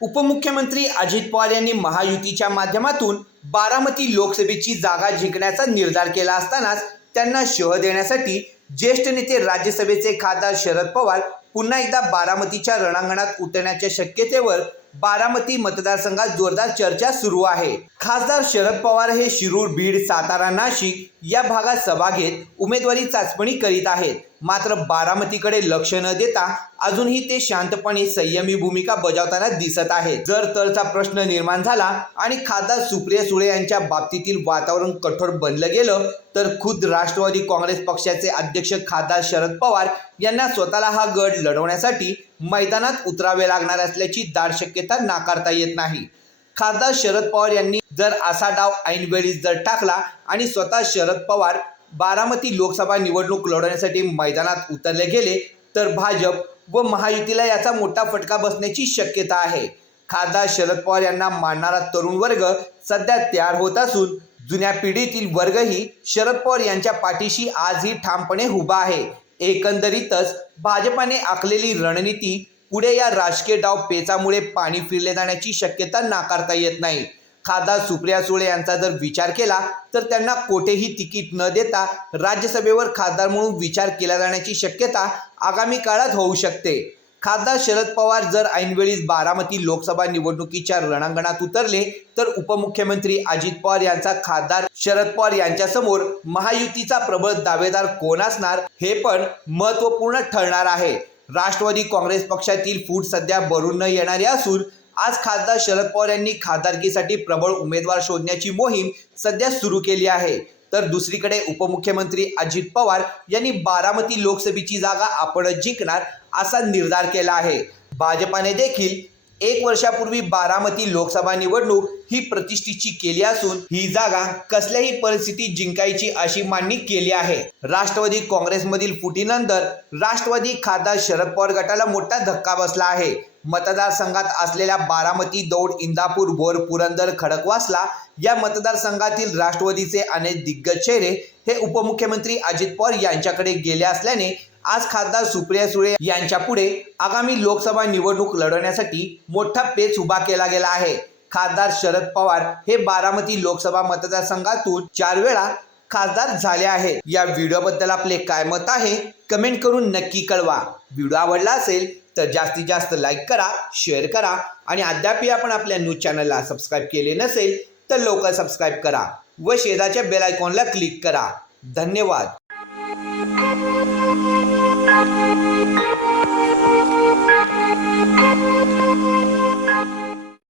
उपमुख्यमंत्री अजित पवार यांनी महायुतीच्या माध्यमातून बारामती लोकसभेची जागा जिंकण्याचा निर्धार केला असतानाच त्यांना शह देण्यासाठी ज्येष्ठ नेते राज्यसभेचे खासदार शरद पवार पुन्हा एकदा बारामतीच्या रणांगणात उतरण्याच्या शक्यतेवर बारामती मतदारसंघात जोरदार चर्चा सुरू आहे. खासदार शरद पवार हे शिरूर बीड सातारा नाशिक या भागात सभा घेत उमेदवारी चाचपणी करीत आहेत. मात्र बारामतीकडे लक्ष न देता अजूनही ते शांतपणे संयमी भूमिका बजावताना दिसत आहेत. जर तरचा प्रश्न निर्माण झाला आणि खासदार सुप्रिया सुळे यांच्या बाबतीतील वातावरण कठोर बनलं गेलं तर खुद राष्ट्रवादी काँग्रेस पक्षाचे अध्यक्ष खासदार शरद पवार यांना स्वतःला हा गड लढवण्यासाठी मैदानात उतरावे लागणार असल्याची दाट शक्यता नाकारता येत नाही. खासदार शरद पवार यांनी जर असा डाव ऐनवेळी जर टाकला आणि स्वतः शरद पवार बारामती लोकसभा निवडणूक लढवण्यासाठी मैदानात उतरले गेले तर भाजप व महायुतीला याचा मोठा फटका बसण्याची शक्यता आहे. खासदार शरद पवार यांना मानणारा तरुण वर्ग सध्या तयार होत असून जुन्या पिढीतील वर्गही शरद पवार यांच्या पाठीशी आजही ठामपणे उभा आहे. एकंदरीतच भाजपाने आखलेली रणनीती पुढे या राजकीय डाव पेचामुळे पाणी फिरले जाण्याची शक्यता नाकारता येत नाही. खासदार सुप्रिया सुळे यांचा जर विचार केला तर त्यांना कोठेही तिकीट न देता राज्यसभेवर खासदार म्हणून विचार केला जाण्याची शक्यता आगामी काळात होऊ शकते. खासदार शरद पवार जर ऐनवेळीच बारामती लोकसभा निवडणुकीच्या रणांगणात उतरले तर उपमुख्यमंत्री अजित पवार यांचा खासदार शरद पवार यांच्यासमोर महायुतीचा प्रबळ दावेदार कोण असणार हे पण महत्त्वपूर्ण ठरणार आहे. राष्ट्रवादी काँग्रेस पक्षातील फूट सध्या भरून न येणारे असून आज खासदार शरद पवार यांनी खासदारकीसाठी प्रबळ उमेदवार शोधण्याची मोहीम सध्या सुरू केली आहे. तर दुसरीकडे उपमुख्यमंत्री अजित पवार यांनी बारामती लोकसभेची जागा आपणच जिंकणार असा निर्धार केला आहे. भाजपाने देखील एक वर्षापूर्वी बारामती लोकसभा निवडणूक ही प्रतिष्ठेची केली असून ही जागा कसल्याही परिस्थितीत जिंकायची अशी मांडणी केली आहे. राष्ट्रवादी काँग्रेसमधील फुटीनंतर राष्ट्रवादी खासदार शरद पवार गटाला मोठा धक्का बसला आहे. मतदारसंघात असलेल्या बारामती दौड इंदापूर भोर पुरंदर खडकवासला या मतदारसंघातील राष्ट्रवादीचे अनेक दिग्गज चेहरे हे उपमुख्यमंत्री अजित पवार यांच्याकडे गेले असल्याने आज खासदार सुप्रिया सुळे यांच्या पुढे आगामी लोकसभा निवडणूक लढवण्यासाठी मोठा पेच उभा केला गेला आहे. खासदार शरद पवार हे बारामती लोकसभा मतदारसंघातून चार वेळा खासदार झाले आहे या व्हिडिओबद्दल आपले काय मत आहे कमेंट करून नक्की कळवा. व्हिडिओ आवडला असेल तर जास्तीत जास्त लाईक करा शेअर करा आणि अद्यापही आपण आपल्या न्यूज चॅनलला सबस्क्राईब केले नसेल तर लवकर सबस्क्राईब करा व शेजारच्या बेल आयकॉनला क्लिक करा. धन्यवाद.